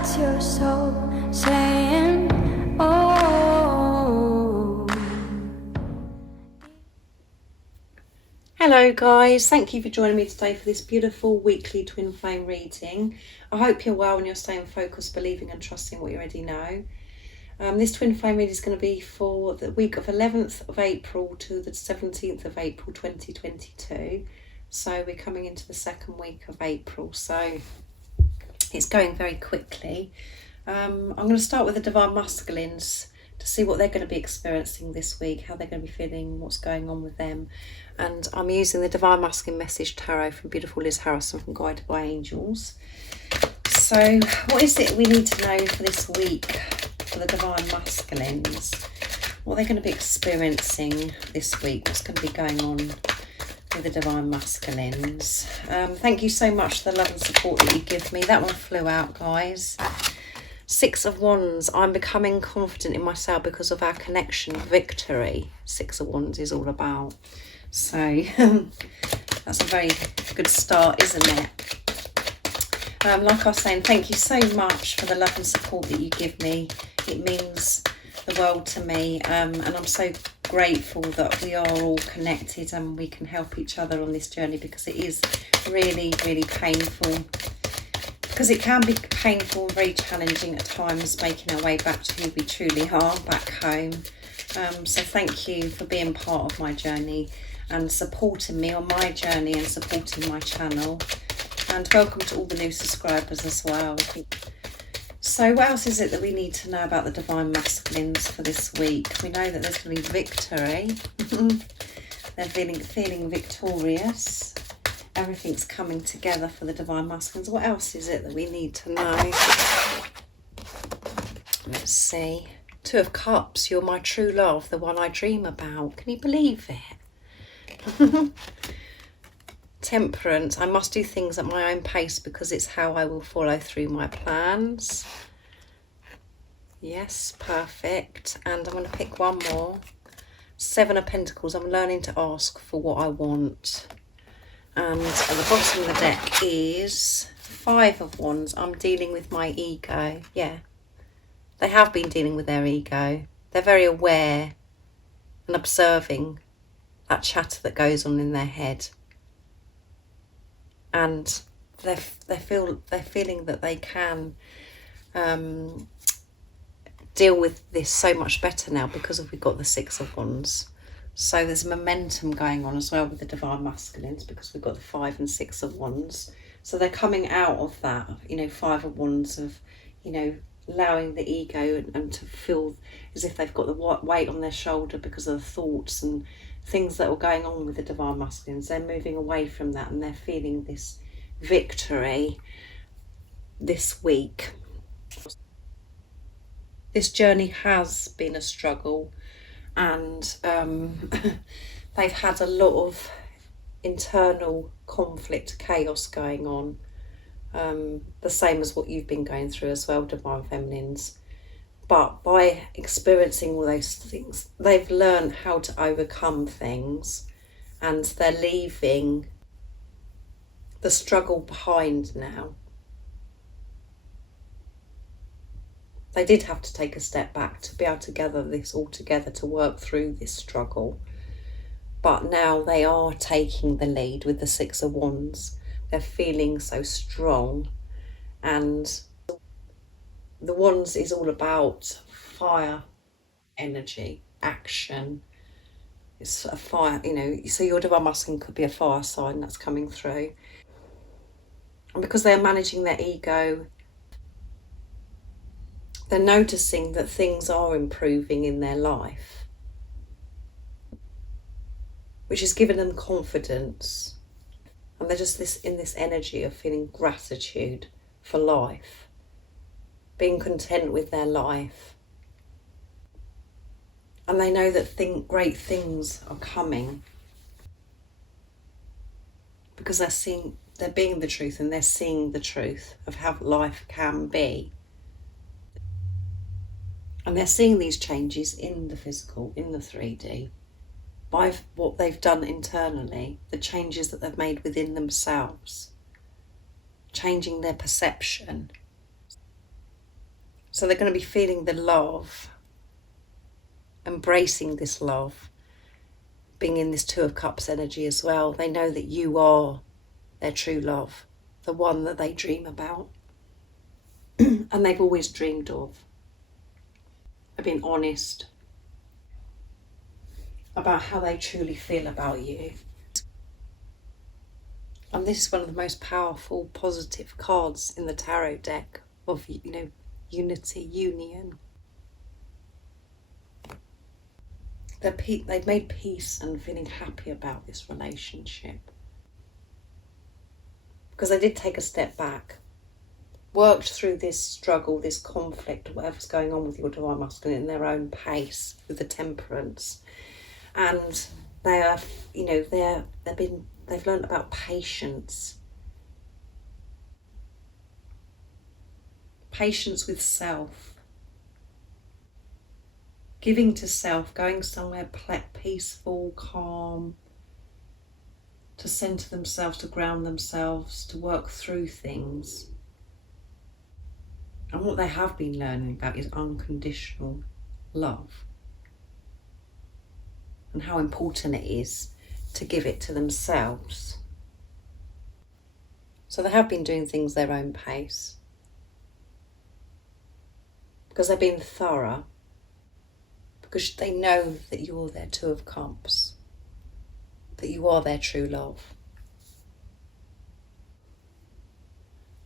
That's your soul saying, oh. Hello guys, thank you for joining me today for this beautiful weekly twin flame reading. I hope you're well and you're staying focused, believing and trusting what you already know. This twin flame reading is going to be for the week of 11th of April to the 17th of April 2022. So we're coming into the second week of April, so it's going very quickly. I'm going to start with the Divine Masculines to see what they're going to be experiencing this week, how they're going to be feeling, what's going on with them. And I'm using the Divine Masculine Message Tarot from beautiful Liz Harrison from Guided by Angels. So what is it we need to know for this week for the Divine Masculines? What they're going to be experiencing this week, what's going to be going on with the Divine Masculines. Thank you so much for the love and support that you give me. That one flew out, guys. Six of Wands, I'm becoming confident in myself because of our connection, victory. Six of Wands is all about. So that's a very good start, isn't it? Like I was saying, thank you so much for the love and support that you give me. It means the world to me, and I'm so grateful that we are all connected and we can help each other on this journey, because it is really, really painful. Because it can be painful and very challenging at times, making our way back to who we truly are back home. So thank you for being part of my journey and supporting me on my journey and supporting my channel. And welcome to all the new subscribers as well. So what else is it that we need to know about the Divine Masculines for this week? We know that there's going to be victory. They're feeling victorious. Everything's coming together for the Divine Masculines. What else is it that we need to know? Let's see. Two of Cups, you're my true love, the one I dream about. Can you believe it? Temperance, I must do things at my own pace because it's how I will follow through my plans. Yes, perfect. And I'm going to pick one more. Seven of Pentacles, I'm learning to ask for what I want. And at the bottom of the deck is Five of Wands. I'm dealing with my ego. Yeah, they have been dealing with their ego. They're very aware and observing that chatter that goes on in their head. And they're feeling that they can deal with this so much better now because we've got the Six of Wands. So there's momentum going on as well with the Divine Masculines because we've got the Five and Six of Wands. So they're coming out of that, Five of Wands of, allowing the ego and to feel as if they've got the weight on their shoulder because of the thoughts and things that are going on with the Divine Masculines. They're moving away from that and they're feeling this victory this week. This journey has been a struggle. And they've had a lot of internal conflict, chaos going on. The same as what you've been going through as well, Divine Feminines. But by experiencing all those things, they've learned how to overcome things. And they're leaving the struggle behind now. They did have to take a step back to be able to gather this all together to work through this struggle. But now they are taking the lead with the Six of Wands. They're feeling so strong. And the Wands is all about fire energy, action. It's a fire, so your Divine Masculine could be a fire sign that's coming through. And because they're managing their ego, they're noticing that things are improving in their life, which has given them confidence. And they're just in this energy of feeling gratitude for life, being content with their life. And they know that great things are coming because they're being the truth and they're seeing the truth of how life can be. And they're seeing these changes in the physical, in the 3D, by what they've done internally, the changes that they've made within themselves, changing their perception. So they're going to be feeling the love, embracing this love, being in this Two of Cups energy as well. They know that you are their true love, the one that they dream about and they've always dreamed of. They've been honest about how they truly feel about you. And this is one of the most powerful, positive cards in the tarot deck of, unity, union. They've made peace and feeling happy about this relationship. Because they did take a step back, worked through this struggle, this conflict, whatever's going on with your divine masculine in their own pace, with the temperance. And they are, they've learned about patience. Patience with self. Giving to self, going somewhere peaceful, calm, to centre themselves, to ground themselves, to work through things. And what they have been learning about is unconditional love. And how important it is to give it to themselves. So they have been doing things their own pace. Because they've been thorough. Because they know that you're their Two of Cups. That you are their true love.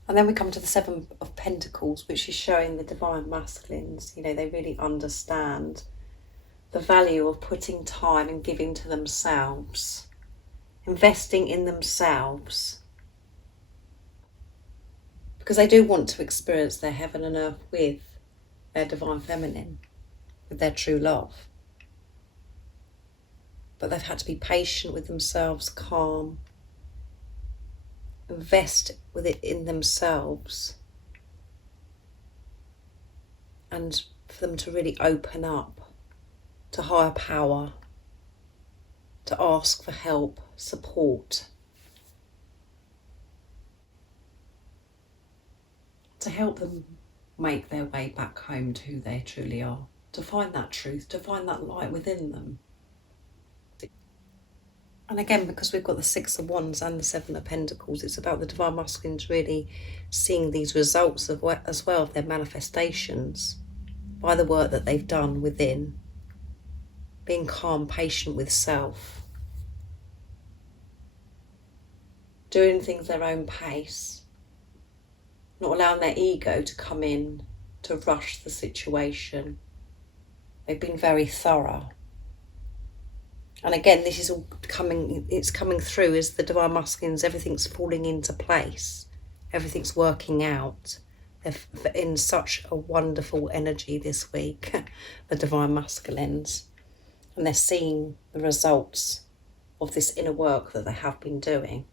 And then we come to the Seven of Pentacles, which is showing the divine masculines. They really understand the value of putting time and giving to themselves, investing in themselves, because they do want to experience their heaven and earth with their divine feminine, with their true love. But they've had to be patient with themselves, calm, invest with it in themselves, and for them to really open up to higher power, to ask for help, support, to help them make their way back home to who they truly are, to find that truth, to find that light within them. And again, because we've got the Six of Wands and the Seven of Pentacles, it's about the divine masculines really seeing these results as well of their manifestations by the work that they've done within. Being calm, patient with self. Doing things their own pace. Not allowing their ego to come in to rush the situation. They've been very thorough. And again, this is all coming through as the divine masculines, everything's falling into place. Everything's working out. They're in such a wonderful energy this week, the divine masculines. And they're seeing the results of this inner work that they have been doing.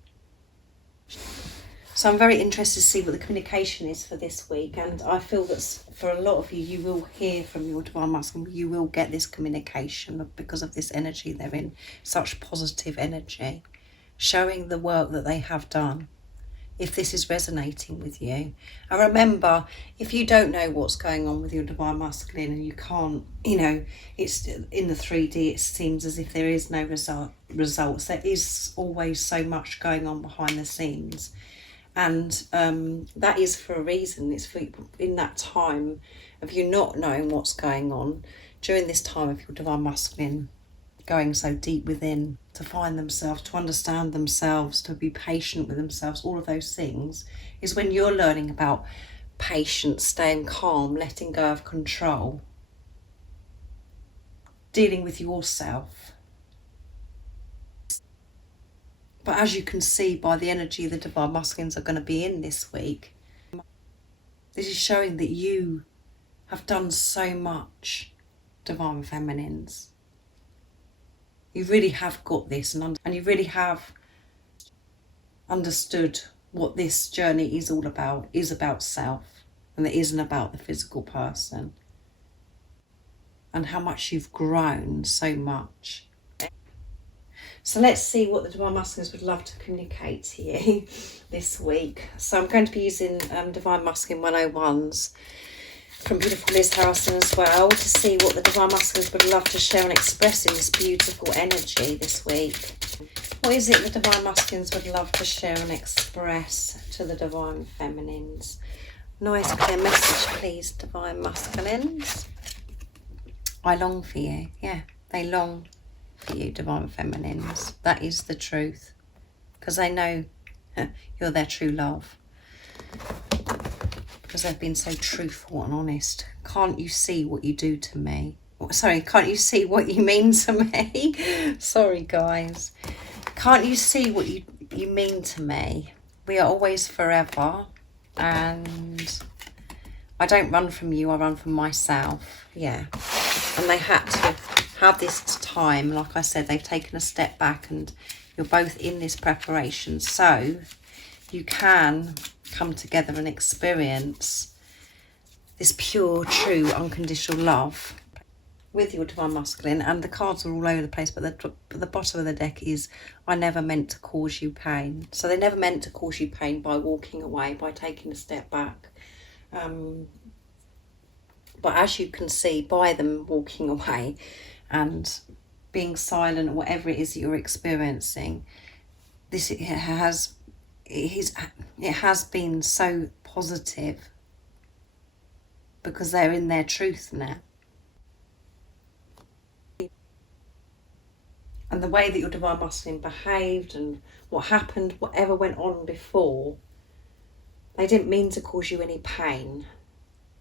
So I'm very interested to see what the communication is for this week. And I feel that for a lot of you, you will hear from your divine masculine. You will get this communication because of this energy. They're in such positive energy, showing the work that they have done. If this is resonating with you. And remember, if you don't know what's going on with your divine masculine and you can't, it's in the 3D, it seems as if there is no results. There is always so much going on behind the scenes. And that is for a reason. It's for in that time of you not knowing what's going on, during this time of your divine masculine going so deep within to find themselves, to understand themselves, to be patient with themselves, all of those things, is when you're learning about patience, staying calm, letting go of control, dealing with yourself. But as you can see by the energy the divine masculines are going to be in this week, this is showing that you have done so much, divine feminines. You really have got this and you really have understood what this journey is all about, is about self, and it isn't about the physical person. And how much you've grown so much. So let's see what the divine masculines would love to communicate to you this week. So I'm going to be using Divine Masculine 101's from beautiful Liz Harrison as well, to see what the Divine Masculines would love to share and express in this beautiful energy this week. What is it the Divine Masculines would love to share and express to the Divine Feminines? Nice clear message, please, Divine Masculines. I long for you. Yeah, they long for you, Divine Feminines. That is the truth. Because they know you're their true love. Because they've been so truthful and honest. Can't you see what you do to me? Sorry, can't you see what you mean to me? Sorry, guys. Can't you see what you mean to me? We are always forever. And I don't run from you, I run from myself. Yeah. And they had to have this time. Like I said, they've taken a step back and you're both in this preparation. So you can come together and experience this pure, true, unconditional love with your Divine Masculine. And the cards are all over the place, but the bottom of the deck is, I never meant to cause you pain. So they never meant to cause you pain by walking away, by taking a step back. But as you can see, by them walking away and being silent, or whatever it is that you're experiencing, it has been so positive because they're in their truth now. And the way that your Divine Masculine behaved and what happened, whatever went on before, they didn't mean to cause you any pain.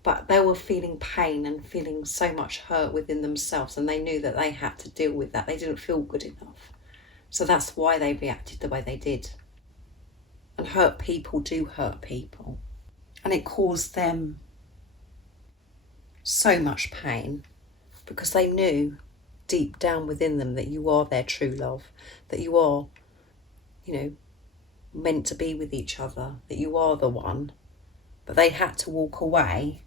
But they were feeling pain and feeling so much hurt within themselves, and they knew that they had to deal with that. They didn't feel good enough. So that's why they reacted the way they did. And hurt people do hurt people. And it caused them so much pain because they knew deep down within them that you are their true love, that you are, meant to be with each other, that you are the one. But they had to walk away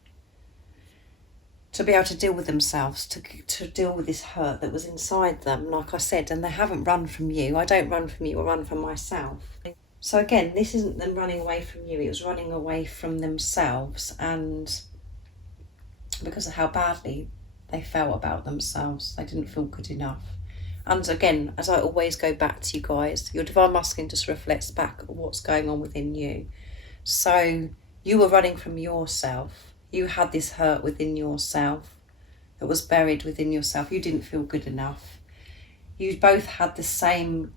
to be able to deal with themselves, to deal with this hurt that was inside them, like I said. And they haven't run from you. I don't run from you, I run from myself. So again, this isn't them running away from you, it was running away from themselves, and because of how badly they felt about themselves, they didn't feel good enough. And again, as I always go back to you guys, your Divine Masculine just reflects back at what's going on within you. So you were running from yourself. You had this hurt within yourself that was buried within yourself. You didn't feel good enough. You both had the same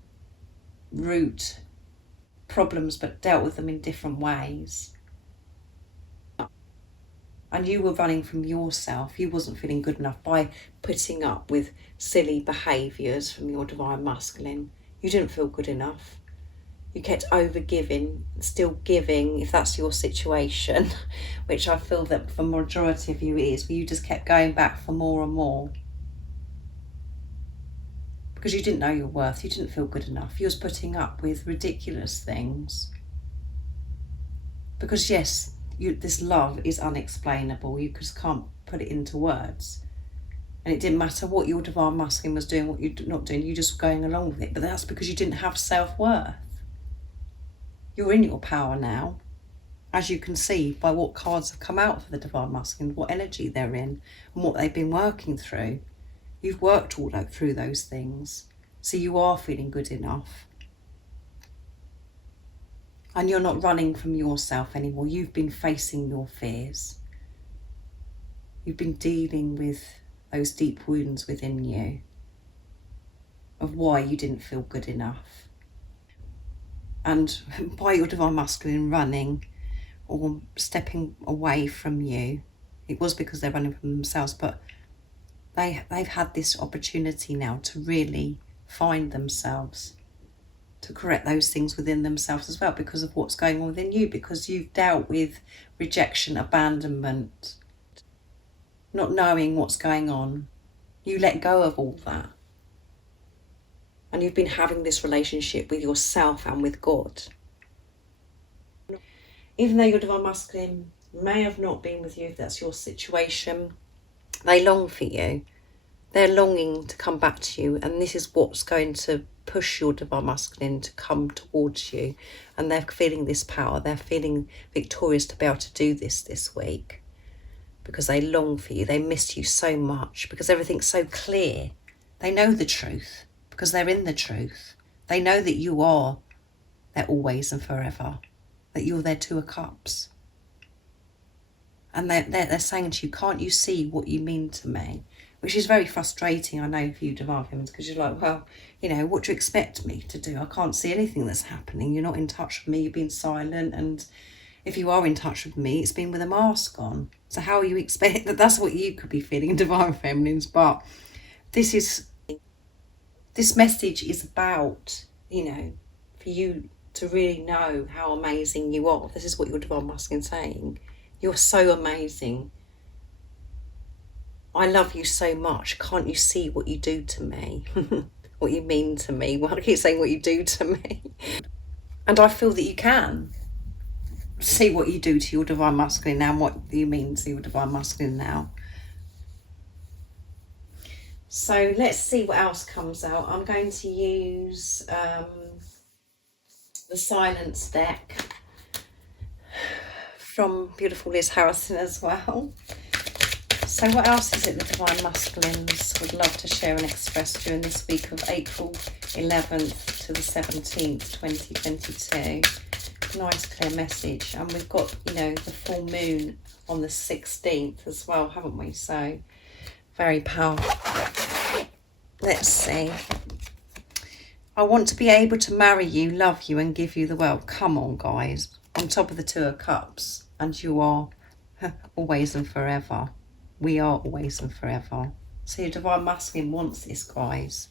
root problems, but dealt with them in different ways. And you were running from yourself. You wasn't feeling good enough by putting up with silly behaviours from your Divine Masculine. You didn't feel good enough. You kept over-giving, still giving, if that's your situation, which I feel that for the majority of you is, where you just kept going back for more and more. Because you didn't know your worth, you didn't feel good enough. You was putting up with ridiculous things. Because yes, this love is unexplainable. You just can't put it into words. And it didn't matter what your Divine Masculine was doing, what you're not doing, you're just going along with it. But that's because you didn't have self-worth. You're in your power now, as you can see by what cards have come out for the Divine Masculine, what energy they're in and what they've been working through. You've worked all through those things, so you are feeling good enough. And you're not running from yourself anymore. You've been facing your fears. You've been dealing with those deep wounds within you of why you didn't feel good enough. And by your Divine Masculine running or stepping away from you, it was because they're running from themselves, but they've had this opportunity now to really find themselves, to correct those things within themselves as well, because of what's going on within you, because you've dealt with rejection, abandonment, not knowing what's going on. You let go of all that. And you've been having this relationship with yourself and with God. Even though your Divine Masculine may have not been with you, if that's your situation, they long for you. They're longing to come back to you, and this is what's going to push your Divine Masculine to come towards you. And they're feeling this power. They're feeling victorious to be able to do this week, because they long for you. They miss you so much because everything's so clear. They know the truth because they're in the truth. They know that you are their always and forever, that you're their Two of Cups. And they're saying to you, can't you see what you mean to me? Which is very frustrating, I know, for you Divine Feminines, because you're like, well, you know, what do you expect me to do? I can't see anything that's happening. You're not in touch with me. You've been silent. And if you are in touch with me, it's been with a mask on. So how are you expect that? That's what you could be feeling, Divine Feminines. But this message is about, you know, for you to really know how amazing you are. This is what your Divine Masculine is saying. You're so amazing. I love you so much. Can't you see what you do to me? What you mean to me? Well, I keep saying what you do to me. And I feel that you can see what you do to your Divine Masculine now and what you mean to your Divine Masculine now. So let's see what else comes out. I'm going to use the Silence deck from beautiful Liz Harrison as well. So what else is it the Divine Masculines would love to share and express during this week of April 11th to the 17th, 2022? Nice clear message. And we've got, you know, the full moon on the 16th as well, haven't we? So very powerful. Let's see. I want to be able to marry you, love you and give you the world. Come on, guys. On top of the Two of Cups. And you are always and forever. We are always and forever. So your Divine Masculine wants this, guys.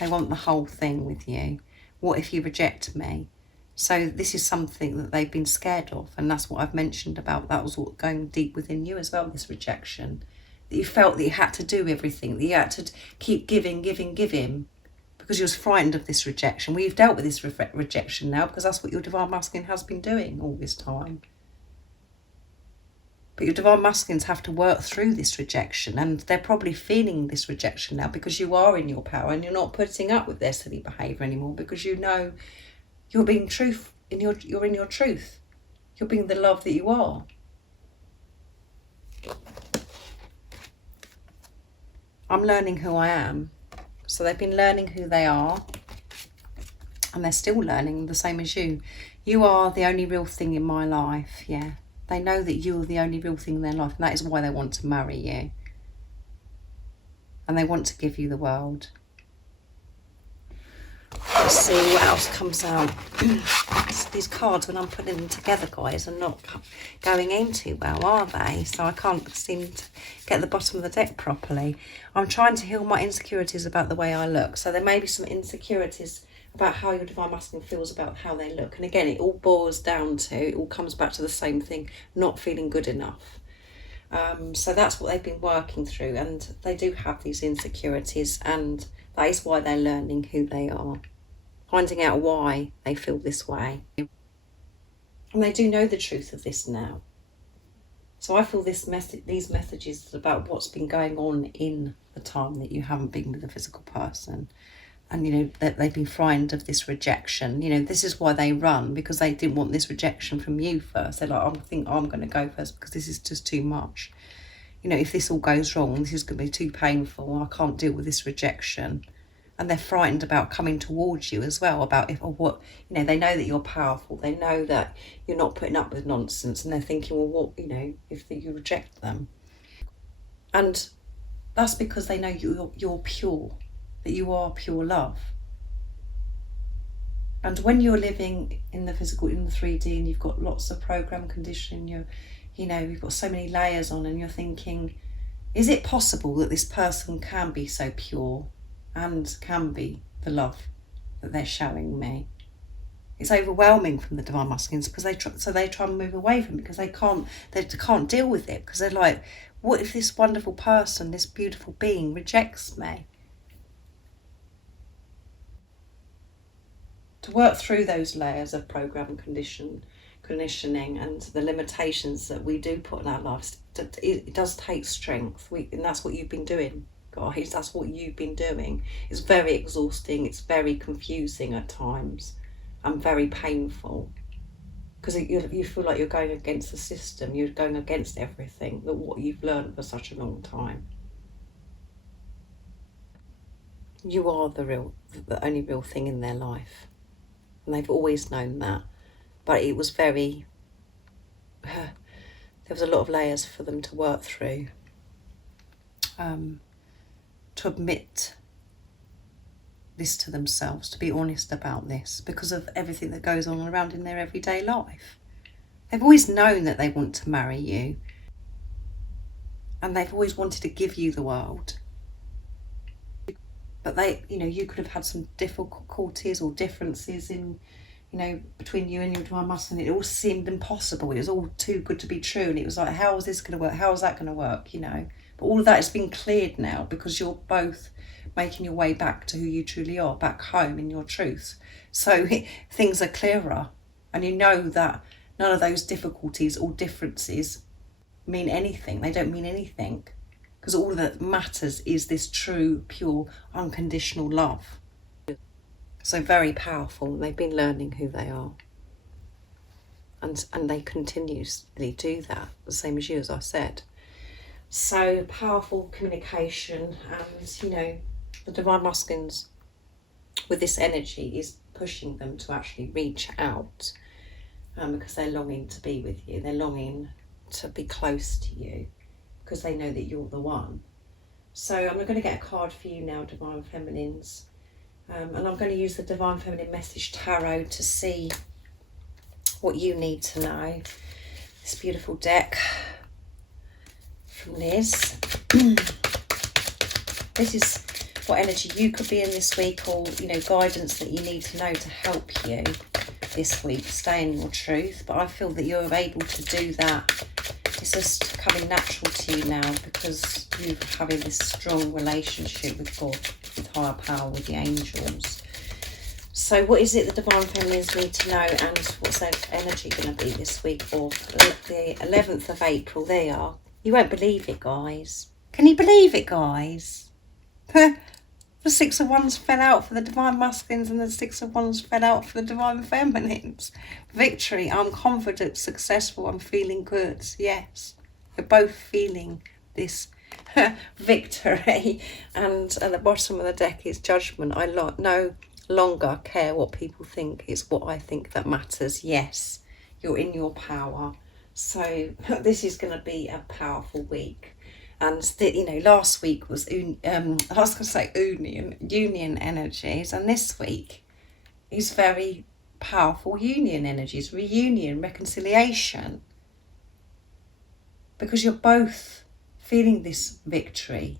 They want the whole thing with you. What if you reject me? So this is something that they've been scared of. And that's what I've mentioned about. That was what going deep within you as well, this rejection. That you felt that you had to do everything. That you had to keep giving. Because you was frightened of this rejection. We've dealt with this rejection now because that's what your Divine Masculine has been doing all this time. But your Divine Masculines have to work through this rejection, and they're probably feeling this rejection now because you are in your power and you're not putting up with their silly behaviour anymore because you know you're being truth you're in your truth. You're being the love that you are. I'm learning who I am. So they've been learning who they are, and they're still learning the same as you. You are the only real thing in my life, yeah. They know that you're the only real thing in their life, and that is why they want to marry you. And they want to give you the world. Let's see what else comes out. These cards, when I'm putting them together, guys, are not going in too well, are they? So I can't seem to get the bottom of the deck properly. I'm trying to heal my insecurities about the way I look. So there may be some insecurities about how your Divine Masculine feels about how they look. And again, it all boils down to, it all comes back to the same thing, not feeling good enough. So that's what they've been working through, and they do have these insecurities, and that is why they're learning who they are, finding out why they feel this way. And they do know the truth of this now. So I feel these messages about what's been going on in the time that you haven't been with a physical person. And, you know, that they've been frightened of this rejection. You know, this is why they run, because they didn't want this rejection from you first. They're like, I think I'm going to go first because this is just too much. You know, if this all goes wrong, this is going to be too painful. I can't deal with this rejection. And they're frightened about coming towards you as well, about if or what, you know, they know that you're powerful. They know that you're not putting up with nonsense, and they're thinking, well, what, you know, if you reject them. And that's because they know you're pure, that you are pure love. And when you're living in the physical, in the 3D, and you've got lots of program conditioning, you've got so many layers on, and you're thinking, is it possible that this person can be so pure and can be the love that they're showing me? It's overwhelming from the Divine Masculines because they try and move away from it because they can't deal with it, because they're like, what if this wonderful person, this beautiful being rejects me? To work through those layers of program conditioning and the limitations that we do put in our lives, it does take strength. And that's what you've been doing, guys. That's what you've been doing. It's very exhausting. It's very confusing at times and very painful, because you feel like you're going against the system, you're going against everything, that what you've learned for such a long time. You are the only real thing in their life, and they've always known that. But it was there was a lot of layers for them to work through, to admit this to themselves, to be honest about this, because of everything that goes on around in their everyday life. They've always known that they want to marry you, and they've always wanted to give you the world. But you could have had some difficulties or differences in, between you and your divine masculine. It all seemed impossible. It was all too good to be true. And it was like, how is this going to work? How is that going to work? But all of that has been cleared now, because you're both making your way back to who you truly are, back home in your truth. So things are clearer, and you know that none of those difficulties or differences mean anything. They don't mean anything, because all that matters is this true, pure, unconditional love. So very powerful. They've been learning who they are, and they continuously do that, the same as you, as I said. So powerful communication, and the divine masculines with this energy is pushing them to actually reach out, because they're longing to be with you. They're longing to be close to you, because they know that you're the one. So I'm going to get a card for you now, Divine Feminines, and I'm going to use the Divine Feminine Message Tarot to see what you need to know. This beautiful deck from Liz. This is what energy you could be in this week, or guidance that you need to know to help you this week stay in your truth. But I feel that you're able to do that. It's just coming natural to you now, because you're having this strong relationship with God, with higher power, with the angels. So what is it the Divine Feminines need to know, and what's their energy going to be this week, or the 11th of April? There you are. You won't believe it, guys. Can you believe it, guys? The Six of Wands fell out for the Divine Masculines, and the Six of Wands fell out for the Divine Feminines. Victory. I'm confident, successful, I'm feeling good. Yes. We're both feeling this victory. And at the bottom of the deck is Judgment. I no longer care what people think. It's what I think that matters. Yes. You're in your power. So this is going to be a powerful week. And last week was union energies, and this week is very powerful union energies, reunion, reconciliation, because you're both feeling this victory.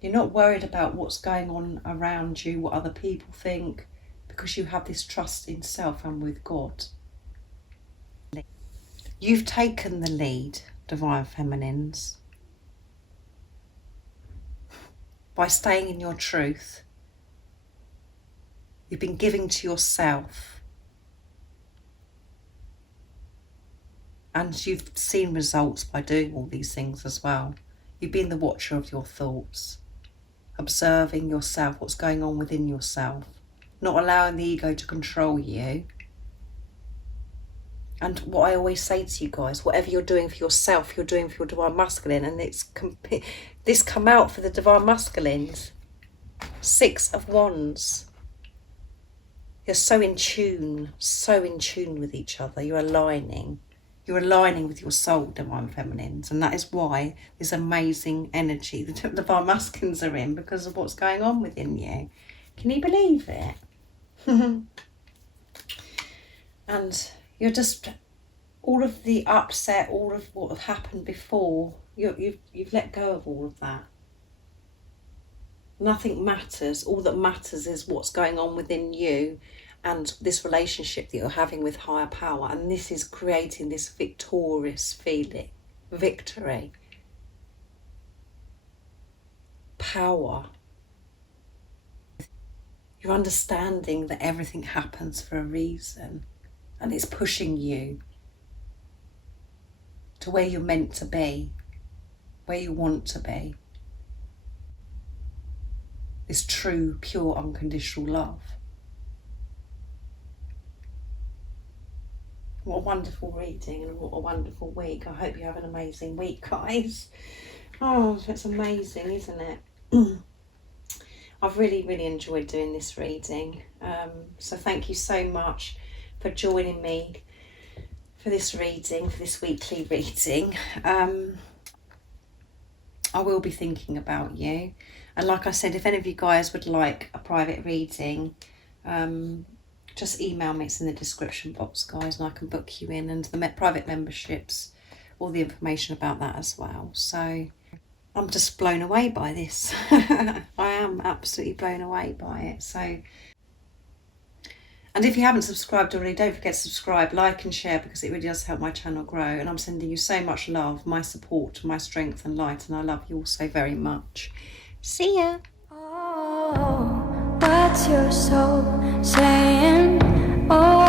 You're not worried about what's going on around you, what other people think, because you have this trust in self and with God. You've taken the lead, Divine Feminines, by staying in your truth. You've been giving to yourself, and you've seen results by doing all these things as well. You've been the watcher of your thoughts, observing yourself, what's going on within yourself, not allowing the ego to control you. And what I always say to you guys, whatever you're doing for yourself, you're doing for your Divine Masculine. And this come out for the Divine Masculines. Six of Wands. You're so in tune with each other. You're aligning. You're aligning with your soul, Divine Feminines. And that is why this amazing energy the Divine Masculines are in, because of what's going on within you. Can you believe it? And you're just, all of the upset, all of what happened before, you've let go of all of that. Nothing matters. All that matters is what's going on within you and this relationship that you're having with higher power. And this is creating this victorious feeling. Victory. Power. You're understanding that everything happens for a reason. And it's pushing you to where you're meant to be, where you want to be. This true, pure, unconditional love. What a wonderful reading and what a wonderful week. I hope you have an amazing week, guys. Oh, it's amazing, isn't it? I've really enjoyed doing this reading. So thank you so much for joining me for this reading, for this weekly reading. I will be thinking about you. And like I said, if any of you guys would like a private reading, just email me. It's in the description box, guys, and I can book you in. And the private memberships, all the information about that as well. So I'm just blown away by this. I am absolutely blown away by it. So, and if you haven't subscribed already, don't forget to subscribe, like and share, because it really does help my channel grow. And I'm sending you so much love, my support, my strength and light, and I love you all so very much. See ya. Oh, what's your soul saying? Oh.